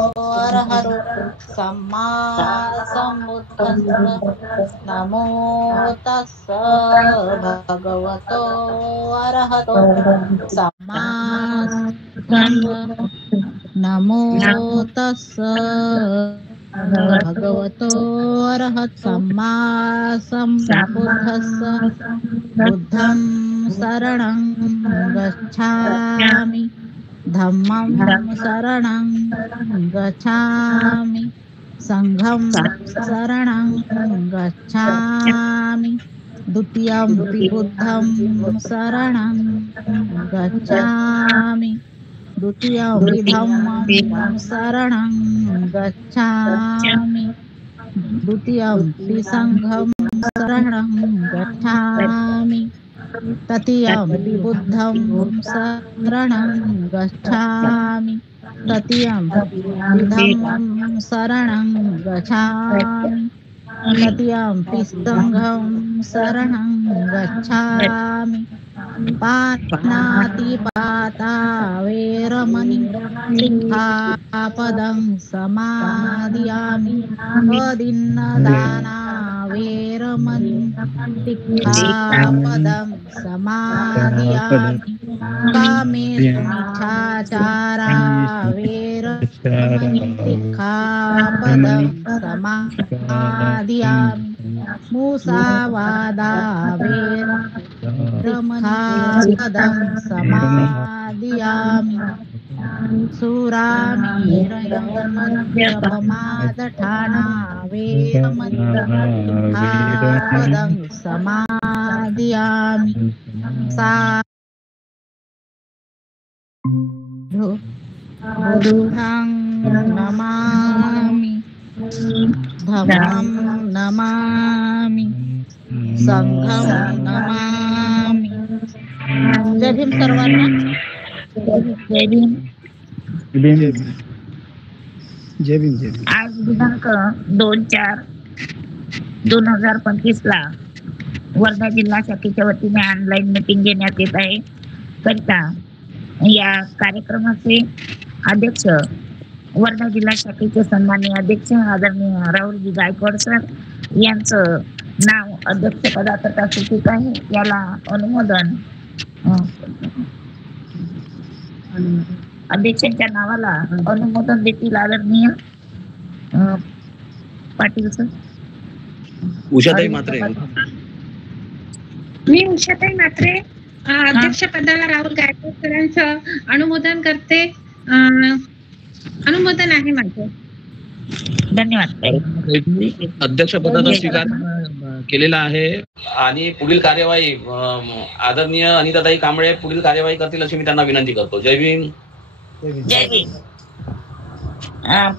अरहतो सम्मा सम्बुद्धस्स नमो तस्स भगवतो अरहतो सम्मा नमो तस्स भगवतो अरहत सम्मा सम्बुद्धस्स बुद्धं शरणं गच्छामि धम्मं शरणं गच्छामि संघं शरणं गच्छामि द्वितीयंपि बुद्धं शरणं गच्छामि द्वितीयंपि धम्मं शरणं गच्छामि द्वितीयंपि संघं शरणं गच्छामि तृतीयंपि बुद्धं शरणं गच्छामि तृतीयंपि धम्मं शरणं गच्छामि तृतीयंपि संघं शरणं गच्छामि पाणातिपाता वेरमणिं सिक्खापदं समादियामि अदिन्नदाना वेरमणिं सिक्खापदं समादियामि कामेषु मिच्छाचारा वेरमणिं सिक्खापदं समादियामि मुसावादा वेरमणिं समादियामि सुरामेरयमद्यपमादठाना वेरमणिं समादियामि बुद्धं नमामि धम्मं नमामि संघं नमामि। जय भीम सर्वांना। जय भीम। जय भीम। आज दिनांक 2/4/2025 ला वर्धा जिल्हा शाखेच्या वतीने ऑनलाईन मीटिंग घेण्यात येत आहे। करिता या कार्यक्रमाचे अध्यक्ष वर्धा जिल्हा शाखेचे सन्माननीय अध्यक्ष आदरणीय राहुलजी गायकवाड सर यांचं नाव अध्यक्षपदाकरता सूचित आहे। याला अनुमोदन अध्यक्षांच्या नावाला अनुमोदन देतील आदरणीय पाटील सर। उषाताई म्हात्रे। मी उषाताई म्हात्रे अध्यक्ष पदाला राहुल गायकवाड सरांचं अनुमोदन करते। अनुमोदन आहे माझं। धन्यवाद। अध्यक्ष पदाचा स्वीकार केलेला आहे आणि पुढील कार्यवाही आदरणीय अनिताताई कांबळे पुढील कार्यवाही करतील अशी मी त्यांना विनंती करतो। जय भीम। जय भीम।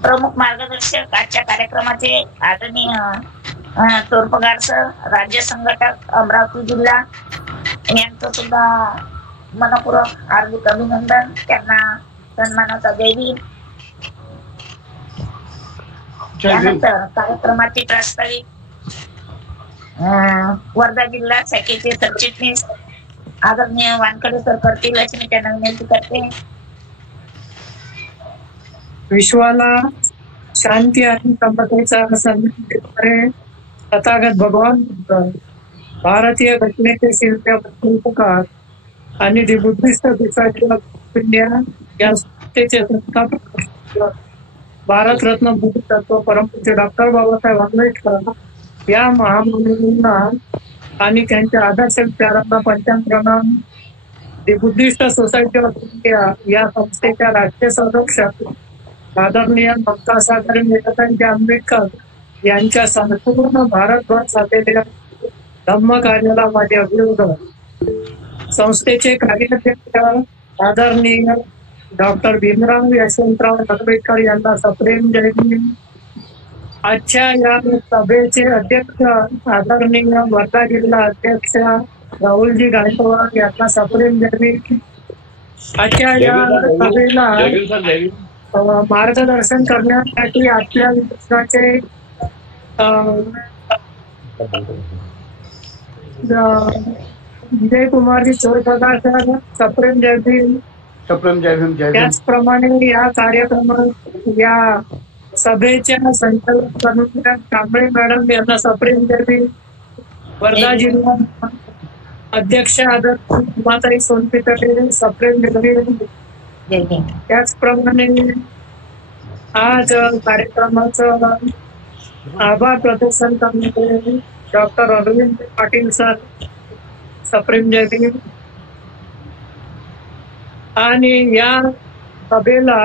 प्रमुख मार्गदर्शक आजच्या कार्यक्रमाचे आदरणीय तोरपगार सर राज्य संघटक अमरावती जिल्हा यांचं सुद्धा मनपूर्वक हार्दिक अभिनंदन। त्यांना सन्मानाचा जय भीम। त्यानंतर कार्यक्रमाचे प्रास्ताविक वर्धा जिल्हा शाखेचे सरचिटणीस आदरणीय वानखडे सर करतील अशी मी त्यांना विनंती करते। विश्वाला शांती आणि समतेचा संदेश देणारे तथागत भगवान भारतीय घटनेचे शिल्पकार आणि दी बुद्धिस्ट सोसायटी ऑफ इंडिया या संस्थेचे संस्थापक भारतरत्न बुद्ध तत्व परमपूज्य डॉक्टर बाबासाहेब आंबेडकर या महामानवांना आणि त्यांच्या आदर्श विचारांना पंचांप्रमाण the Buddhist society of India या संस्थेच्या राष्ट्रीय संरक्षक आदरणीय ममतासागर मेहताजी आंबेडकर यांच्या संपूर्ण भारतभर चाललेल्या धम्म कार्याला माझे अभिनंदन। संस्थेचे कार्याध्यक्ष आदरणीय डॉक्टर भीमराव यशवंतराव आंबेडकर यांना सप्रेम जय भीम। आजच्या या सभेचे अध्यक्ष आदरणीय वर्धा जिल्हा अध्यक्ष राहुलजी गायकवाड यांना सप्रेम जय भीम। आजच्या या सभेला मार्गदर्शन करण्यासाठी आपल्या विभागाचे विजय कुमारजी चोरपगार सर सप्रेम जय भीम। सप्रेम जय भीम जय भीम. त्याचप्रमाणे या कार्यक्रमात या सभेच्या संचालक करणाऱ्या कांबळे मॅडम यांना सप्रेम जय भीम. वर्धा जिल्हा अध्यक्ष आदरणीय सोनपेटे सप्रेम जय भीम. त्याचप्रमाणे आज कार्यक्रमाचं आभार प्रदर्शन करणारे डॉक्टर अरविंद पाटील सर सप्रेम जय भीम. आणि या सभेला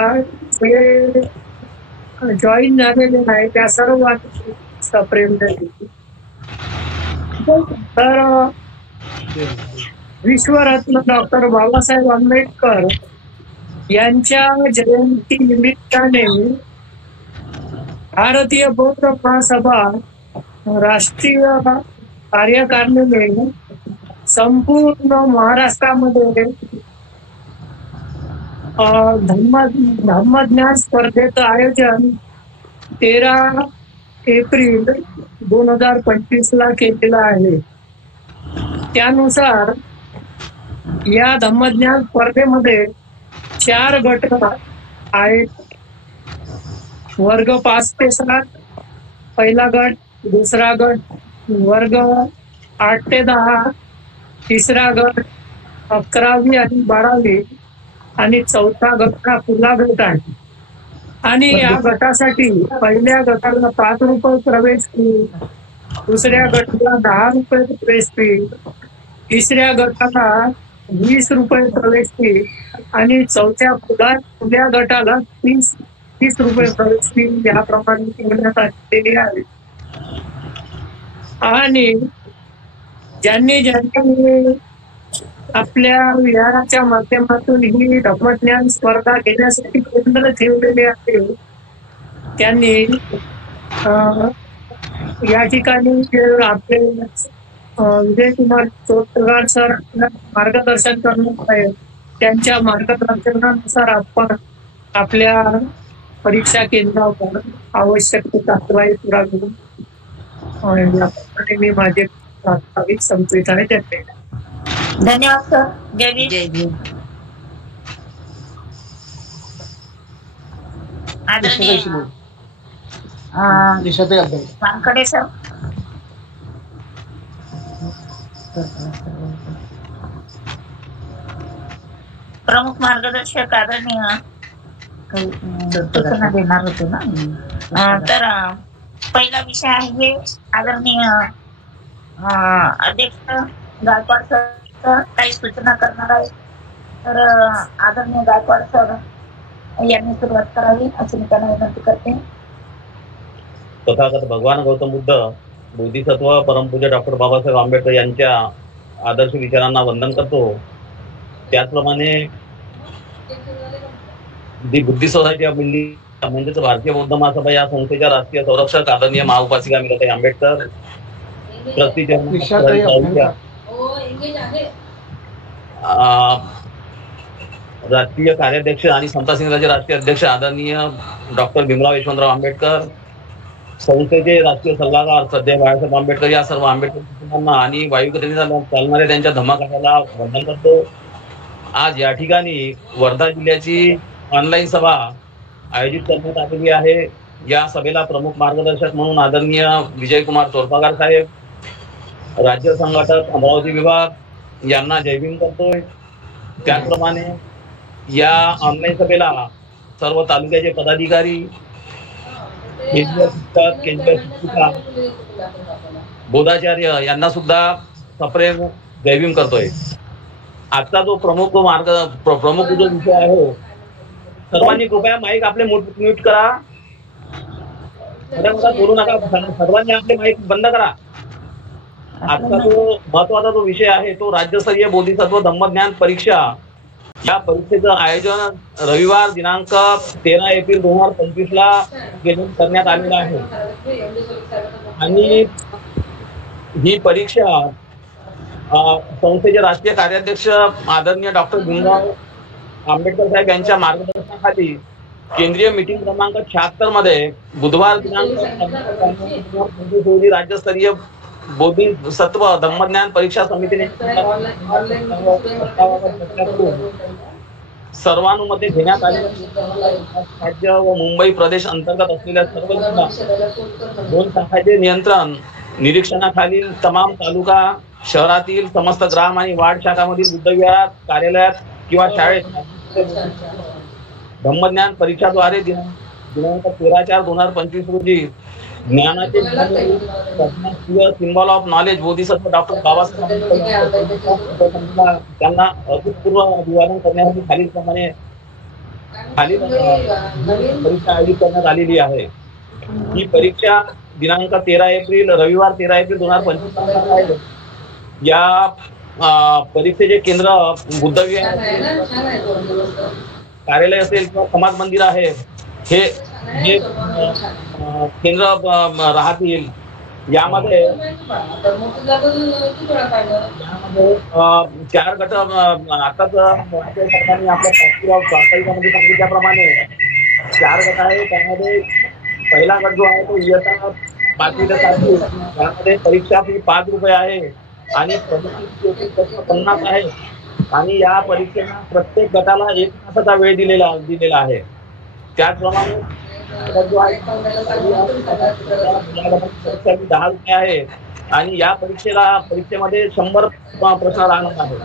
जे जॉईन झालेले आहे त्या सर्व सप्रेम जय भीम. तर विश्वरत्न डॉक्टर बाबासाहेब आंबेडकर यांच्या जयंती निमित्ताने भारतीय बौद्ध महासभा राष्ट्रीय कार्यकारिणीने संपूर्ण महाराष्ट्रामध्ये धम्मज्ञान स्पर्धेचं आयोजन 13 एप्रिल 2025 ला केलेलं आहे. त्यानुसार या धम्मज्ञान स्पर्धेमध्ये 4 गट आहेत. वर्ग 5 ते 7, पहिला गट, दुसरा गट, वर्ग 8 ते 10, तिसरा गट 11वी आणि 12वी आणि चौथा गट हा खुला गट आहे. आणि या गटासाठी पहिल्या गटाला 5 रुपये प्रवेश फी, दुसऱ्या गटाला 10 रुपये प्रवेश फी, तिसऱ्या गटाला 20 रुपये प्रवेश फी आणि चौथ्या खुल्या गटाला 30 रुपये प्रवेश फी याप्रमाणे ठेवण्यात आलेली आहे. आणि ज्यांनी आपल्या विहाराच्या माध्यमातून ही धम्मज्ञान स्पर्धा घेण्यासाठी केंद्र ठेवलेले आहे त्यांनी या ठिकाणी आपले विजयकुमार चोरटकर सर मार्गदर्शन करणार आहे. त्यांच्या मार्गदर्शनानुसार आपण आपल्या परीक्षा केंद्रावर आवश्यक कारवाई करावी. याप्रमाणे मी माझे प्रास्ताविक संपवित आहे. धन्यवाद सर. जय भीम. जय भीम. आदरणीय वानखडे सर. प्रमुख मार्गदर्शक आदरणीय सूचना देणार होते ना. तर पहिला विषय आहे आदरणीय अध्यक्ष गायकवाड सर काही सूचना करणार आहे. तर आदरणीय गायकवाड सर यांनी सुरुवात करावी अशी मी त्यांना विनंती करते. तथागत भगवान गौतम बुद्ध, बोधिसत्व परमपूज्य डॉक्टर बाबासाहेब आंबेडकर यांच्या आदर्श विचारांना वंदन करतो. त्याचप्रमाणे दी बुद्धी सोसायटी ऑफ इंडिया म्हणजेच भारतीय बौद्ध महासभा या संस्थेच्या राष्ट्रीय संरक्षक आदरणीय महाउपासिका मीराताई आंबेडकर, राष्ट्रीय कार्याध्यक्ष आणि समता संघाचे राष्ट्रीय अध्यक्ष आदरणीय डॉक्टर भीमराव यशवंतराव आंबेडकर, संस्थेचे राष्ट्रीय सल्लागार सध्या बाळासाहेब आंबेडकर या सर्व आंबेडकर कुटुंबांना आणि वायुगतीने चालणाऱ्या त्यांच्या धम्मकार्याला वंदन करतो. आज या ठिकाणी वर्धा जिल्ह्याची ऑनलाईन सभा आयोजित करण्यात आलेली आहे. या सभेला प्रमुख मार्गदर्शक म्हणून आदरणीय विजयकुमार चोरपागार साहेब, राज्य संघटक अमरावती विभाग यांना जय भीम करतोय. त्याचप्रमाणे या ऑनलाईन सभेला सर्व तालुक्याचे पदाधिकारी, केंद्रीय शिक्षक, केंद्रीय शिक्षिका, बोधाचार्य यांना सुद्धा सप्रेम जय भीम करतोय. आजचा जो प्रमुख जो विषय आहे, सर्वांनी कृपया माईक आपले म्यूट करा. बोलू नका, सर्वांनी आपले माईक बंद करा. आजचा जो महत्वाचा जो विषय आहे तो राज्यस्तरीय बोधिसत्व धम्मज्ञान परीक्षा. या परीक्षेचं आयोजन रविवार दिनांक 13 एप्रिल 2025 ला करण्यात आलेलं आहे. आणि ही परीक्षा संस्थेचे राष्ट्रीय कार्याध्यक्ष आदरणीय डॉक्टर भीमराव आंबेडकर साहेब यांच्या मार्गदर्शनाखाली केंद्रीय मीटिंग क्रमांक 76 मध्ये बुधवार दिनांक राज्यस्तरीय बोधिसत्व धम्मज्ञान परीक्षा समितीने सर्वानुमते घेण्यात आलेल्या राज्य व मुंबई प्रदेश अंतर्गत असलेल्या सर्व जिल्हा 2 शाखांचे नियंत्रण निरीक्षणाखालील तमाम तालुका शहरातील समस्त ग्राम आणि वार्ड शाखामधील बुद्धविहारात, कार्यालयात किंवा शाळेत ब्रह्मज्ञान परीक्षाद्वारे दिनांक 13/4/2025 रोजी ज्ञानाचे symbol of knowledge Bodhisattva doctor Babasaheb त्यांना अभूतपूर्व अभिवादन करण्यासाठी खालीलप्रमाणे परीक्षा आयोजित करण्यात आलेली आहे. ही परीक्षा दिनांक 13 एप्रिल रविवार 13 एप्रिल 2025 आहे. या परीक्षेचे केंद्र बुद्धविहार कार्यालय असेल किंवा समाज मंदिर आहे हे केंद्र राहतील. यामध्ये 4 गट आताच सरकारने आपल्या प्रास्ताविकामध्ये सांगितल्याप्रमाणे 4 गट आहे. त्यामध्ये पहिला गट जो आहे तो इयत्ता 5वी यामध्ये परीक्षा फी 5 रुपये आहे आणि 50 आहे आणि या परीक्षेला प्रत्येक गटाला 1 तासाचा वेळ दिलेला आहे. त्याचप्रमाणे जो आहे 10 रुपये आहे आणि या परीक्षेमध्ये 100 प्रश्न राहणार आहे.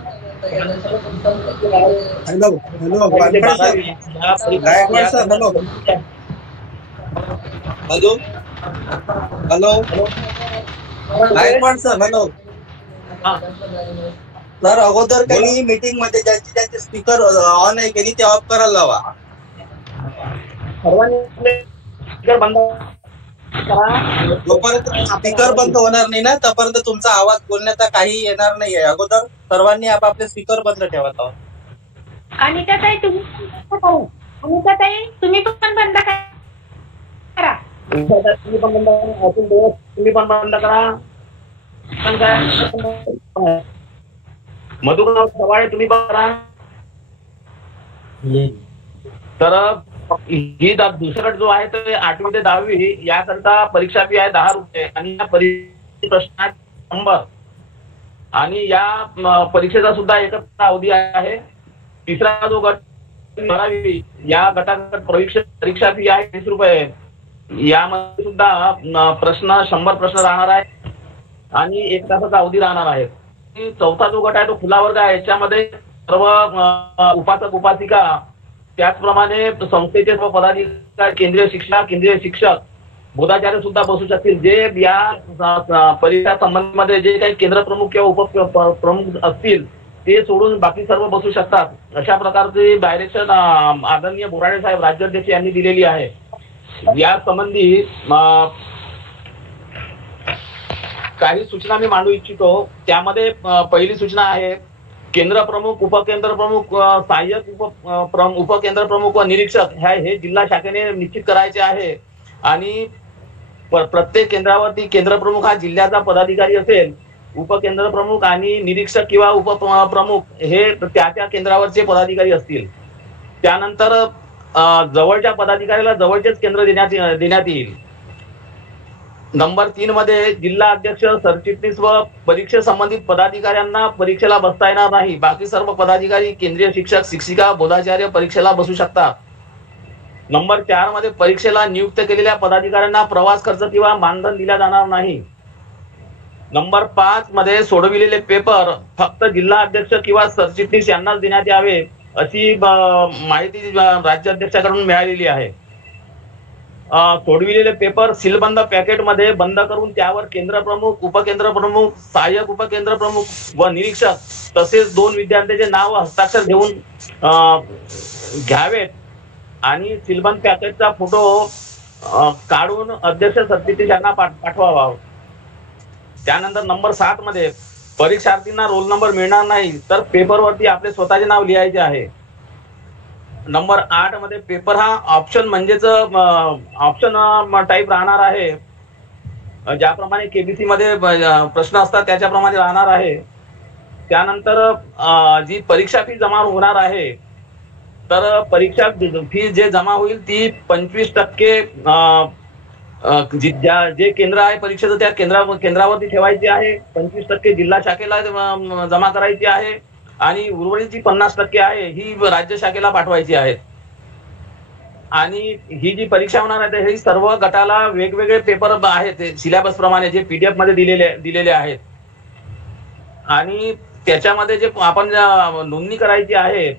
सर अगोदर त्यांनी मीटिंग मध्ये ज्यांचे स्पीकर ऑन आहे त्यांनी ते ऑफ करायला लावा. जोपर्यंत स्पीकर बंद होणार नाही ना तोपर्यंत तुमचा आवाज बोलण्याचा काही येणार नाही आहे. अगोदर सर्वांनी आपापले स्पीकर बंद ठेवायला. अनिताताई तुम्ही पण बंद करा. तुम्ही पण बंद करा. मधुकर सवाळे तुम्ही पण करा. तर ही दुसरा गट जो आहे तो 8वी ते 10वी याकरता परीक्षा फी आहे 10 रुपये आणि या प्रश्न 100 आणि या परीक्षेचा सुद्धा एकत्र अवधी आहे. तिसरा जो गट 12वी या गटात परीक्षा फी आहे 20 रुपये. यामध्ये सुद्धा प्रश्न 100 प्रश्न राहणार आहे आणि 1 तासाचा अवधी राहणार आहे. चौथा जो गट आहे तो खुला वर्ग आहे. याच्यामध्ये सर्व उपासक उपासिका त्याचप्रमाणे संस्थेचे सर्व पदाधिकारी केंद्रीय शिक्षक बोधाचार्य सुद्धा बसू शकतील. जे या परीक्षा संबंधीमध्ये जे काही केंद्र प्रमुख किंवा उपप्रमुख असतील ते सोडून बाकी सर्व बसू शकतात. अशा प्रकारची डायरेक्शन आदरणीय बोराडे साहेब राज्याध्यक्ष यांनी दिलेली आहे. या संबंधी काही सूचना मी मांडू इच्छितो. त्यामध्ये पहिली सूचना आहे केंद्र प्रमुख, उपकेंद्र प्रमुख, सहाय्यक उपकेंद्र प्रमुख व निरीक्षक हे जिल्हा शाखेने निश्चित करायचे आहे आणि प्रत्येक केंद्रावरती केंद्र प्रमुख हा जिल्ह्याचा पदाधिकारी असेल. उपकेंद्र प्रमुख आणि निरीक्षक किंवा उपप्रमुख हे त्या केंद्रावरचे पदाधिकारी असतील. त्यानंतर जवळच्या पदाधिकाऱ्याला जवळचेच केंद्र देण्यात येईल. नंबर 3 मध्ये जिल्हा अध्यक्ष, सरचिटणीस व परीक्षे संबंधित पदाधिकाऱ्यांना परीक्षेला बसता येणार नाही. बाकी सर्व पदाधिकारी, केंद्रीय शिक्षक, शिक्षिका, बोधाचार्य परीक्षेला बसू शकतात. नंबर 4 मध्ये परीक्षेला नियुक्त केलेल्या पदाधिकाऱ्यांना प्रवास खर्च किंवा मानधन दिला जाणार नाही. नंबर 5 मध्ये सोडविलेले पेपर फक्त जिल्हा अध्यक्ष किंवा सरचिटणीस यांनाच देण्यात यावे अशी माहिती राज्याध्यक्षाकडून मिळालेली आहे. सोडविलेले पेपर सीलबंद पॅकेटमध्ये बंद करून त्यावर केंद्र प्रमुख, उपकेंद्र प्रमुख, सहाय्यक उपकेंद्र प्रमुख व निरीक्षक तसेच 2 विद्यार्थ्यांचे नाव हस्ताक्षर घेऊन घ्यावेत आणि सीलबंद पॅकेटचा फोटो काढून अध्यक्ष सरचिटणीस यांना पाठवावा. त्यानंतर नंबर 7 मध्ये परीक्षार्थींना रोल नंबर मिळणार नाही तर पेपरवरती आपले स्वतःचे नाव लिहायचे आहे. नंबर 8 मध्ये पेपर हा ऑप्शन म्हणजेच ऑप्शन टाईप राहणार आहे. ज्याप्रमाणे केबीसी मध्ये प्रश्न असतात त्याच्याप्रमाणे राहणार आहे. त्यानंतर जी परीक्षा फी जमा होणार आहे तर परीक्षा फी जे जमा होईल ती 25% जे केंद्र आहे परीक्षेचं त्या केंद्रावरती ठेवायची आहे. 25% जिल्हा शाखेला जमा करायची आहे आणि उर्वरित जी 50% आहे ही राज्य शाखेला पाठवायची आहेत. आणि ही जी परीक्षा होणार आहे ही सर्व गटाला वेगवेगळे पेपर आहेत सिलेबस प्रमाणे जे PDF मध्ये दिलेले आहेत. आणि त्याच्यामध्ये जे आपण नोंदणी करायची आहे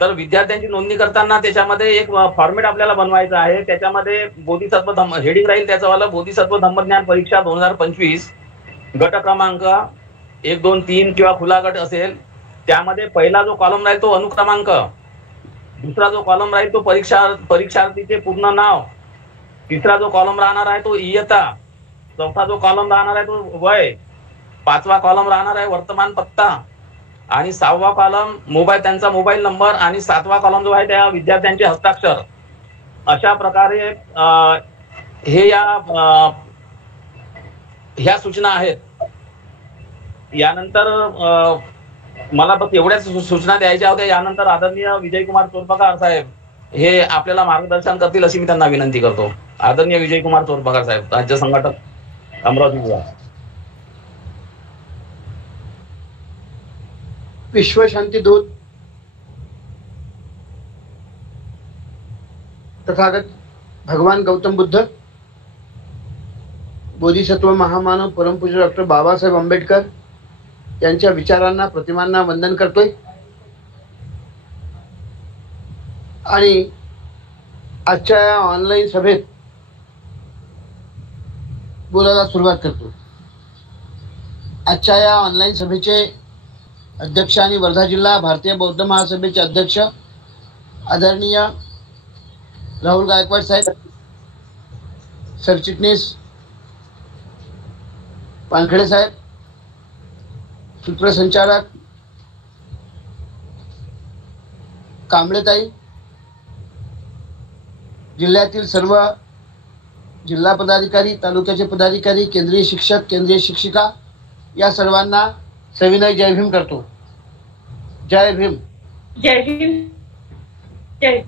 तर विद्यार्थ्यांची नोंदणी करताना त्याच्यामध्ये एक फॉर्मेट आपल्याला बनवायचा आहे. त्याच्यामध्ये बोधिसत्व धम्म हेडिंग राहील त्याचं बोधिसत्व धम्मज्ञान परीक्षा 2025 गट क्रमांक 1, 2, 3 किंवा खुला गट असेल. त्यामध्ये पहिला जो कॉलम राहील तो अनुक्रमांक, दुसरा जो कॉलम राहील तो परीक्षार्थीचे पूर्ण नाव, तिसरा जो कॉलम राहणार आहे तो इयत्ता, चौथा जो कॉलम राहणार आहे तो वय, पाचवा कॉलम राहणार आहे वर्तमान पत्ता आणि 6वा कॉलम त्यांचा मोबाईल नंबर आणि 7वा कॉलम जो आहे त्या विद्यार्थ्यांचे हस्ताक्षर. अशा प्रकारे ह्या सूचना आहेत. यानंतर मला फक्त एवढ्याच सूचना द्यायच्या होत्या. यानंतर आदरणीय विजयकुमार चोरपगार साहेब हे आपल्याला मार्गदर्शन करतील अशी मी त्यांना विनंती करतो. आदरणीय विजयकुमार चोरपगार साहेब, राज्य संघटक अमरावती विभाग. विश्वशांती दूत तथागत भगवान गौतम बुद्ध, बोधिसत्व महामानव परमपूज्य डॉक्टर बाबासाहेब आंबेडकर यांच्या विचारांना प्रतिमांना वंदन करतोय आणि आजच्या या ऑनलाईन सभेत बोलायला सुरुवात करतो. आजच्या या ऑनलाईन सभेचे अध्यक्ष आणि वर्धा जिल्हा भारतीय बौद्ध महासभेचे अध्यक्ष आदरणीय राहुल गायकवाड साहेब, सरचिटणीस पानखडे साहेब, सूत्रसंचालक कांबळेताई, जिल्ह्यातील सर्व जिल्हा पदाधिकारी, तालुक्याचे पदाधिकारी, केंद्रीय शिक्षक, केंद्रीय शिक्षिका या सर्वांना सविनय जय भीम करतो. जय भीम. जय भीम. जय.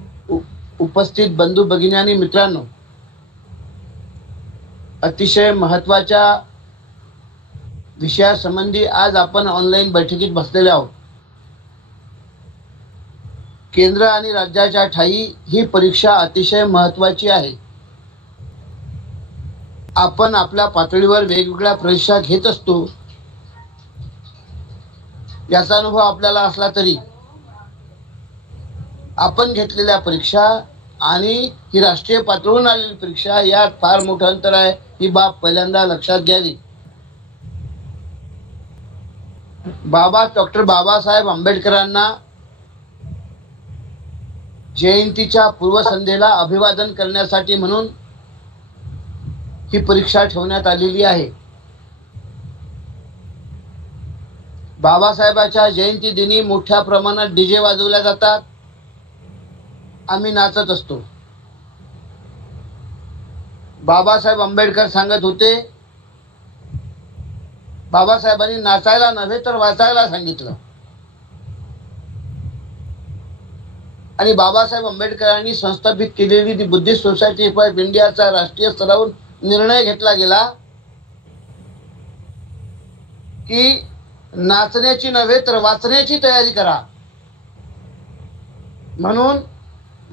उपस्थित बंधू भगिनी आणि मित्रांनो, अतिशय महत्वाच्या विषयासंबंधी आज आपण ऑनलाईन बैठकीत बसलेले आहोत. केंद्र आणि राज्याच्या ठायी ही परीक्षा अतिशय महत्वाची आहे. आपण आपल्या पातळीवर वेगवेगळ्या परीक्षा घेत असतो. याचा अनुभव आपल्याला असला तरी आपण घेतलेल्या परीक्षा आणि ही राष्ट्रीय पातळीवरून आलेली परीक्षा यात फार मोठं अंतर आहे. ही बाब पहिल्यांदा लक्षात घ्यावी. डॉक्टर बाबासाहेब आंबेडकरांना जयंतीच्या पूर्वसंध्येला अभिवादन करण्यासाठी म्हणून ही परीक्षा ठेवण्यात आलेली आहे. बाबासाहेबांच्या जयंती दिनी मोठ्या प्रमाणात डीजे वाजवल्या जातात. आम्ही नाचत असतो. बाबासाहेब आंबेडकर सांगत होते, बाबासाहेबांनी नाचायला नव्हे तर वाचायला सांगितलं. आणि बाबासाहेब आंबेडकरांनी संस्थापित केलेली दी बुद्धिस्ट सोसायटी ऑफ इंडियाचा राष्ट्रीय स्तरावर निर्णय घेतला गेला की नाचण्याची नव्हे तर वाचण्याची तयारी करा. म्हणून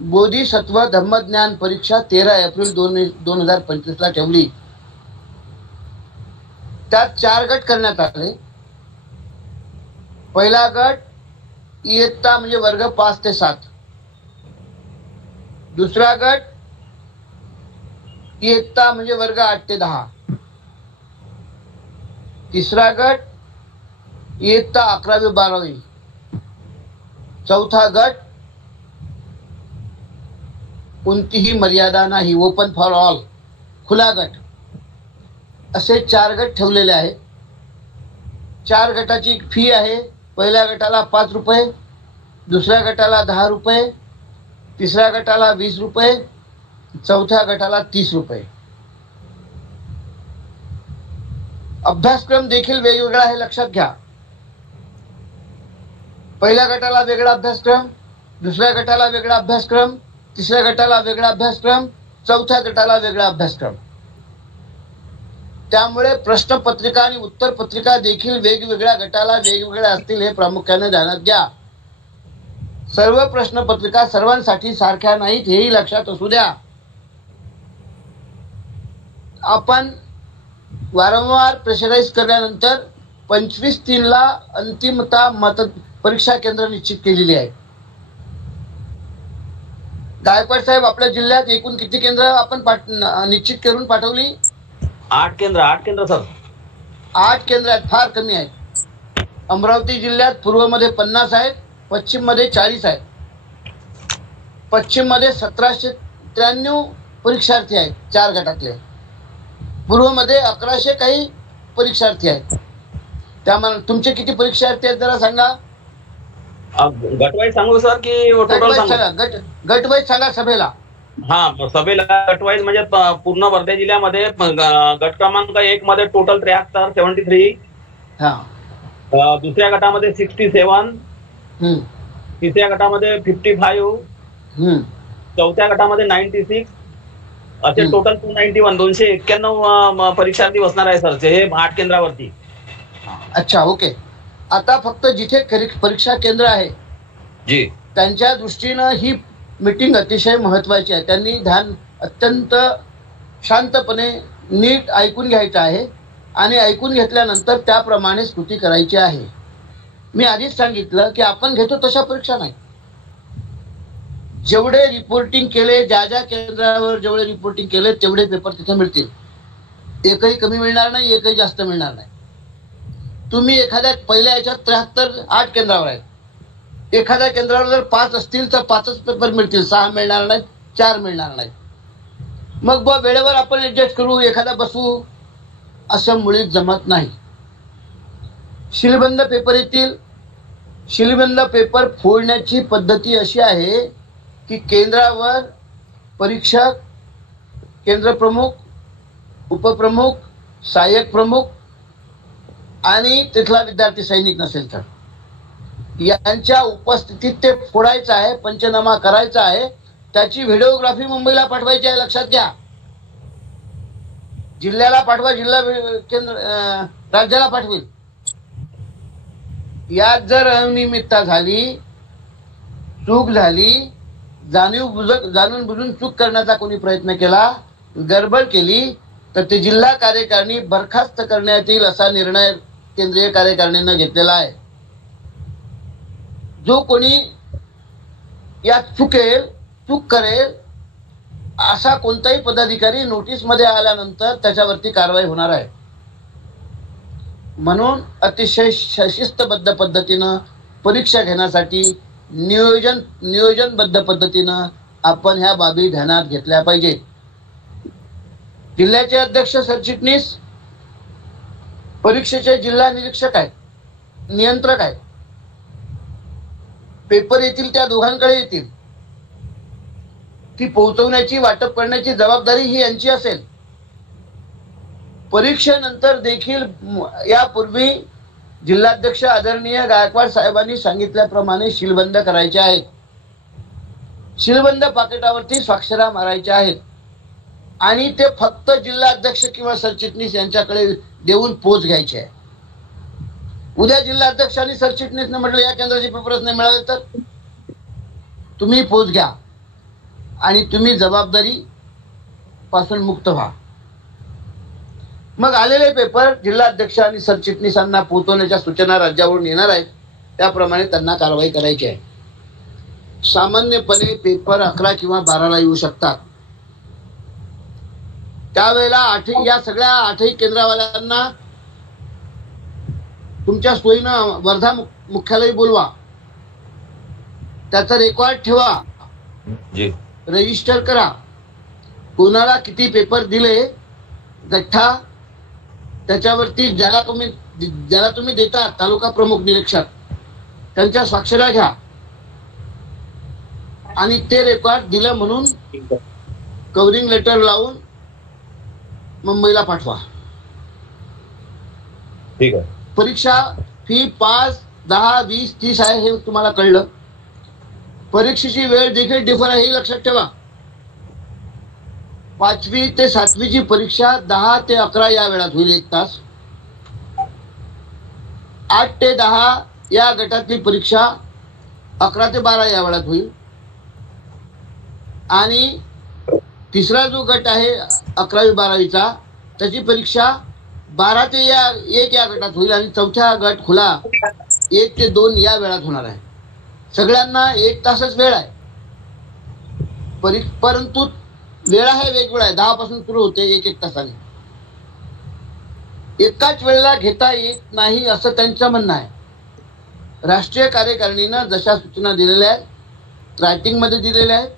बोधिसत्व धम्मज्ञान परीक्षा 13 एप्रिल 2025 ला ठेवली. त्यात 4 गट करण्यात आले. पहिला गट इयत्ता म्हणजे वर्ग 5 ते 7, दुसरा गट इयत्ता म्हणजे वर्ग 8 ते 10, तिसरा गट इयत्ता 11वी 12वी, चौथा गट कोणतीही मर्यादा नाही, ओपन फॉर ऑल, खुला गट. असे 4 गट ठेवलेले आहेत. 4 गटाची फी आहे. पहिल्या गटाला 5 रुपये, दुसऱ्या गटाला 10 रुपये, तिसऱ्या गटाला 20 रुपये, चौथ्या गटाला 30 रुपये. अभ्यासक्रम देखील वेगवेगळा आहे, लक्षात घ्या. पहिल्या गटाला वेगळा अभ्यासक्रम, दुसऱ्या गटाला वेगळा अभ्यासक्रम, तिसऱ्या गटाला वेगळा अभ्यासक्रम, चौथ्या गटाला वेगळा अभ्यासक्रम. त्यामुळे प्रश्नपत्रिका आणि उत्तरपत्रिका देखील वेगवेगळ्या गटाला वेगवेगळ्या असतील हे प्रामुख्याने ध्यानात घ्या. सर्व प्रश्नपत्रिका सर्वांसाठी सारख्या नाहीत हेही लक्षात असू द्या. आपण वारंवार प्रेशराईज केल्यानंतर 25/3 अंतिमतः परीक्षा केंद्र निश्चित केलेली आहे. गायकवाड साहेब, आपल्या जिल्ह्यात एकूण किती केंद्र आपण निश्चित करून पाठवली? 8 केंद्र सर. 8 केंद्र आहेत, फार कमी आहेत. अमरावती जिल्ह्यात पूर्वमध्ये 50 आहेत, पश्चिममध्ये 40 आहेत. पश्चिममध्ये 1793 परीक्षार्थी आहेत 4 गटातले. पूर्वमध्ये 1100 काही परीक्षार्थी आहेत. त्यामुळे तुमचे किती परीक्षार्थी आहेत जरा सांगा. गटवाईज सांगू सर की टोटल सांगू? गटवाईज सांगा सभेला. हा, सभेला गटवाईज म्हणजे पूर्ण वर्धा जिल्ह्यामध्ये गट क्रमांक 1 मध्ये टोटल 73. दुसऱ्या गटामध्ये 67. तिसऱ्या गटामध्ये 55. चौथ्या गटामध्ये 96. असे टोटल 291 291 परीक्षार्थी बसणार आहे सर हे 8 केंद्रावरती. अच्छा, ओके. आता फक्त जिथे परीक्षा केंद्र आहे जी त्यांच्या दृष्टीनं ही मीटिंग अतिशय महत्वाची आहे. त्यांनी ध्यान अत्यंत शांतपणे नीट ऐकून घ्यायचं आहे आणि ऐकून घेतल्यानंतर त्याप्रमाणे कृती करायची आहे. मी आधीच सांगितलं की आपण घेतो तशा परीक्षा नाही. जेवढे रिपोर्टिंग केले, ज्या ज्या केंद्रावर जेवढे रिपोर्टिंग केले तेवढे पेपर तिथे मिळतील. एकही कमी मिळणार नाही, एकही जास्त मिळणार नाही. तुम्ही एखाद्या पहिल्या याच्यात 73 8 केंद्रावर आहेत. एखाद्या केंद्रावर जर 5 असतील तर 5च पेपर मिळतील, 6 मिळणार नाहीत, 4 मिळणार नाहीत. मग वेळेवर आपण ऍडजस्ट करू, एखादा बसवू, असं मुळीच जमत नाही. शिलबंद पेपर येतील. शिलबंद पेपर फोडण्याची पद्धती अशी आहे की केंद्रावर परीक्षक, केंद्र प्रमुख, उपप्रमुख, सहाय्यक प्रमुख आणि तिथला विद्यार्थी सैनिक नसेल तर यांच्या उपस्थितीत ते फोडायचं आहे, पंचनामा करायचा आहे. त्याची व्हिडिओग्राफी मुंबईला पाठवायची आहे, लक्षात घ्या. जिल्ह्याला पाठवा, जिल्हा केंद्र राज्याला पाठवेल. यात जर अनियमितता झाली, चूक झाली, जाणून बुजून चूक करण्याचा कोणी प्रयत्न केला, गडबड केली तर ते जिल्हा कार्यकारिणी बरखास्त करण्यात येईल असा निर्णय केंद्रीय कार्यकारिणीनं घेतलेला आहे. जो कोणी यात चूक करेल असा कोणताही पदाधिकारी नोटीसमध्ये आल्यानंतर त्याच्यावरती कारवाई होणार आहे. म्हणून अतिशय शिस्तबद्ध पद्धतीनं परीक्षा घेण्यासाठी नियोजनबद्ध पद्धतीनं आपण ह्या बाबी ध्यानात घेतल्या पाहिजेत. जिल्ह्याचे अध्यक्ष, सरचिटणीस, परीक्षेचे जिल्हा निरीक्षक आहेत, नियंत्रक आहेत. पेपर येतील त्या दोघांकडे येतील. ती पोहोचवण्याची, वाटप करण्याची जबाबदारी ही यांची असेल. परीक्षेनंतर देखील यापूर्वी जिल्हाध्यक्ष आदरणीय गायकवाड साहेबांनी सांगितल्याप्रमाणे शिलबंद करायचे आहेत. शिलबंद पाकिटावरती स्वाक्षऱ्या मारायच्या आहेत आणि ते फक्त जिल्हाध्यक्ष किंवा सरचिटणीस यांच्याकडे देऊन पोच घ्यायचे आहे. उद्या जिल्हाध्यक्ष आणि सरचिटणीसने म्हटलं या केंद्राचे पेपर्स नाही मिळाले तर तुम्ही पोच घ्या आणि तुम्ही जबाबदारी पासून मुक्त व्हा. मग आलेले पेपर जिल्हाध्यक्ष आणि सरचिटणीसांना पोहोचवण्याच्या सूचना राज्यावरून येणार आहेत. त्याप्रमाणे त्यांना कारवाई करायची आहे. सामान्यपणे पेपर 11 किंवा 12ला येऊ शकतात. त्यावेळेला या सगळ्या 8ही केंद्रावाल्यांना तुमच्या सोयीनं वर्धा मुख्यालय बोलवा, त्याचा रेकॉर्ड ठेवा, रजिस्टर करा. कोणाला किती पेपर दिले गठ्ठा त्याच्यावरती ज्याला तुम्ही देता तालुका प्रमुख, निरीक्षक त्यांच्या स्वाक्षऱ्या घ्या आणि ते रेकॉर्ड दिलं म्हणून कव्हरिंग लेटर लावून मुंबईला पाठवा. ठीक आहे. परीक्षा फी 5, 10, 20, 30 आहे हे तुम्हाला कळलं. परीक्षेची वेळ देखील डिफर आहे हे लक्षात ठेवा. 5वी ते 7वीची परीक्षा 10 ते 11 या वेळात होईल, 1 तास. 8 ते 10 या गटातली परीक्षा 11 ते 12 या वेळात होईल. आणि तिसरा जो गट आहे 11वी 12वीचा, त्याची परीक्षा 12 ते 1 या गटात होईल. आणि चौथ्या गट खुला 1 ते 2 या वेळात होणार आहे. सगळ्यांना 1 तासच वेळ आहे, परंतु वेळा हे वेगवेगळा आहे. 10 पासून सुरू होते, 1-1 तासाने. एकाच वेळेला घेता येत नाही असं त्यांचं म्हणणं आहे. राष्ट्रीय कार्यकारिणीनं जशा सूचना दिलेल्या आहेत, रायटिंगमध्ये दिलेल्या आहेत,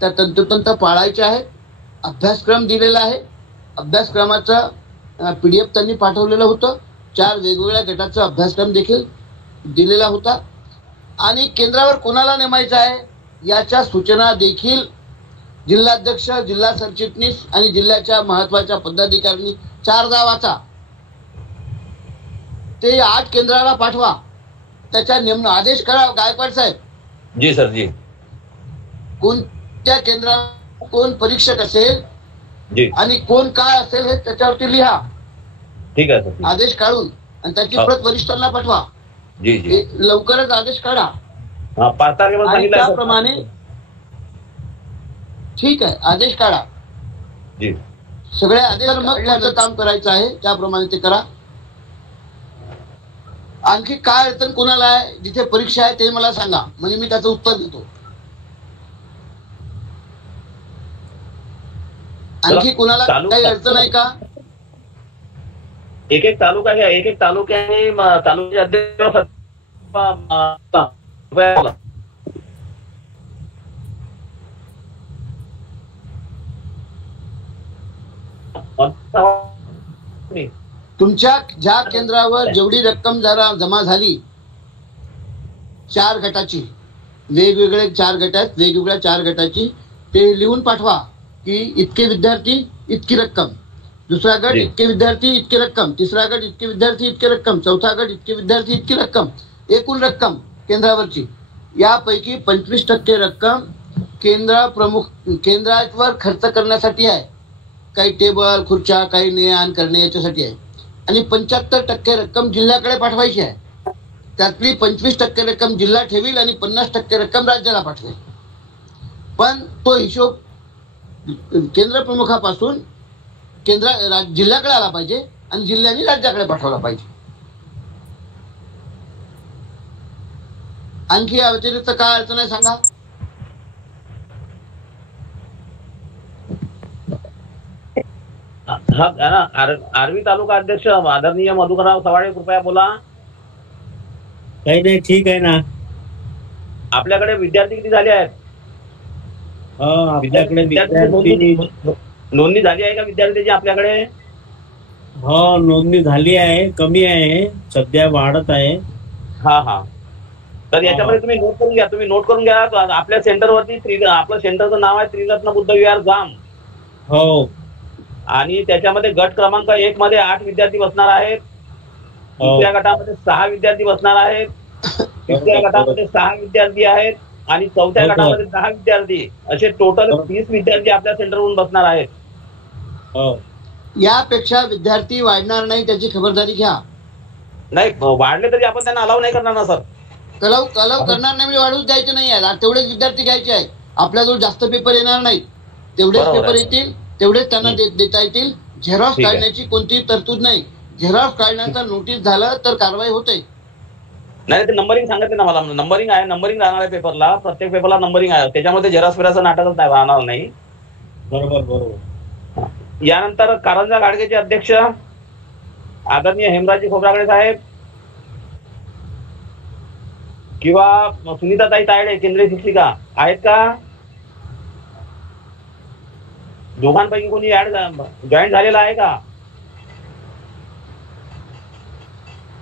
त्या तंतोतंत पाळायच्या आहेत. अभ्यासक्रम दिलेला आहे. अभ्यासक्रमाचं PDF त्यांनी पाठवलेलं होतं. 4 वेगवेगळ्या गटाचा अभ्यासक्रम देखील दिलेला होता. आणि केंद्रावर कोणाला नेमायचं आहे याच्या सूचना देखील जिल्हाध्यक्ष, जिल्हा सरचिटणीस आणि जिल्ह्याच्या महत्वाच्या पदाधिकाऱ्यांनी 4दा वाचा. ते 8 केंद्राला पाठवा. त्याच्या नेमणं आदेश करा गायकवाड साहेब. जी सर जी. कोणत्या केंद्रात कोण परीक्षक असेल जी आणि कोण काय असेल हे त्याच्यावरती लिहा. ठीक आहे सर. आदेश काढून आणि त्याची प्रत वरिष्ठांना पाठवा. जी जी. लवकरच आदेश काढा. 5 तारखेला आणि सांगितलं त्याप्रमाणे ठीक आहे, आदेश काढा. जी. सगळे आदेश मग त्याचं काम करायचं आहे, त्याप्रमाणे ते करा. आणखी काय अडचण कोणाला आहे, जिथे परीक्षा आहे ते मला सांगा, म्हणजे मी त्याचं उत्तर देतो. आणखी कोणाला काही अडचण आहे का? एक तालुका घ्या, एक तालुक्याने तालुक्याचे अध्यक्ष तुमच्या ज्या केंद्रावर जेवढी रक्कम जमा झाली 4 गटाची, वेगवेगळे 4 गट आहेत, वेगवेगळ्या 4 गटाची ते लिहून पाठवा की इतके विद्यार्थी इतकी रक्कम, दुसरा गट इतके विद्यार्थी इतकी रक्कम, तिसरा गट इतके विद्यार्थी इतकी रक्कम, चौथा गट इतके विद्यार्थी इतकी रक्कम, एकूण रक्कम केंद्रावरची. यापैकी 25% रक्कम केंद्रावर खर्च करण्यासाठी आहे. काही टेबल खुर्च्या, काही ने आण करणे याच्यासाठी आहे. आणि 75% रक्कम जिल्ह्याकडे पाठवायची आहे. त्यातली 25% रक्कम जिल्हा ठेवील आणि 50% रक्कम राज्याला पाठवेल. पण तो हिशोब केंद्र प्रमुखापासून जिल्ह्याकडे आला पाहिजे आणि जिल्ह्याने राज्याकडे पाठवला पाहिजे. आणखी या व्यतिरिक्त काय अडचण आहे सांगा. आर्वी तालुका अध्यक्ष आदरणीय मधुकरराव चव्हाणे, कृपया बोला. काही नाही, ठीक आहे ना. आपल्याकडे विद्यार्थी किती झाले आहेत? आपल्याकडे नोंदणी झाली आहे का विद्यार्थ्याची आपल्याकडे? हो, नोंदणी झाली आहे, कमी आहे, सध्या वाढत आहे. हा. तर याच्यामध्ये तुम्ही नोट करून घ्या. आपल्या सेंटरवरती आपलं सेंटरचं नाव आहे त्रिरत्न बुद्ध विहार जाम. हो. आणि त्याच्यामध्ये गट क्रमांक 1 मध्ये 8 विद्यार्थी बसणार आहेत. दुसऱ्या गटामध्ये 6 विद्यार्थी बसणार आहेत. तिसऱ्या गटामध्ये 6 विद्यार्थी आहेत आणि चौथ्या गटामध्ये 10 विद्यार्थी, असे टोटल 30 विद्यार्थी आपल्या सेंटरवरून बसणार आहेत. यापेक्षा विद्यार्थी वाढणार नाही, त्याची खबरदारी घ्या. नाही, वाढले तरी आपण त्यांना अलाव नाही करणार ना सर. अलाव करणार नाही म्हणजे वाढूच द्यायचे नाही आहे. तेवढेच विद्यार्थी घ्यायचे आहेत. आपल्याजवळ जास्त पेपर येणार नाहीत, तेवढेच पेपर येतील, तेवढेच त्यांना देता येतील. झेरॉक्स काढण्याची कोणतीही तरतूद नाही. झेरॉक्स काढण्याचं नोटीस झालं तर कारवाई होते. नाही, ते नंबरिंग सांगितलं ना मला. नंबरिंग आहे, नंबरिंग राहणार आहे पेपरला, प्रत्येक पेपरला नंबरिंग आहे. त्याच्यामध्ये झेरॉक्स फिराचं नाटकच नाही राहणार नाही. बरोबर. यानंतर कारंजा गाडगेचे अध्यक्ष आदरणीय हेमराजी खोब्रागडे साहेब किंवा सुनीताताई तायडे, केंद्रीय शिक्षिका आहेत का? दोघांपैकी कोणी जॉईन झालेला आहे का?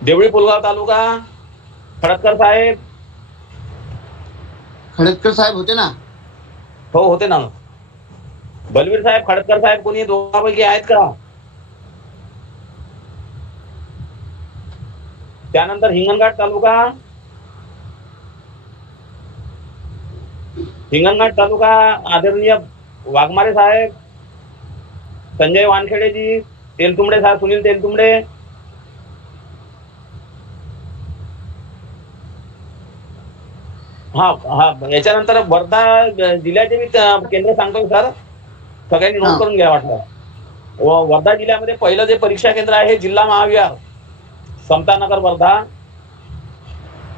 देवळी पुलगाव तालुका खडतकर साहेब होते ना? हो, होते ना. बलवीर साहेब, खडतकर साहेब, कोणी दोघांपैकी आहेत का? त्यानंतर हिंगणघाट तालुका आदरणीय वाघमारे साहेब, संजय वानखेडेजी, तेलतुंबडे साहेब, सुनील तेलतुंबडे. हा हा, याच्यानंतर वर्धा जिल्ह्याचे मी केंद्र सांगतो सर, सगळ्यांनी नोट करून घ्या वाटलं. वर्धा जिल्ह्यामध्ये पहिलं जे परीक्षा केंद्र आहे जिल्हा महाविहार समतानगर वर्धा.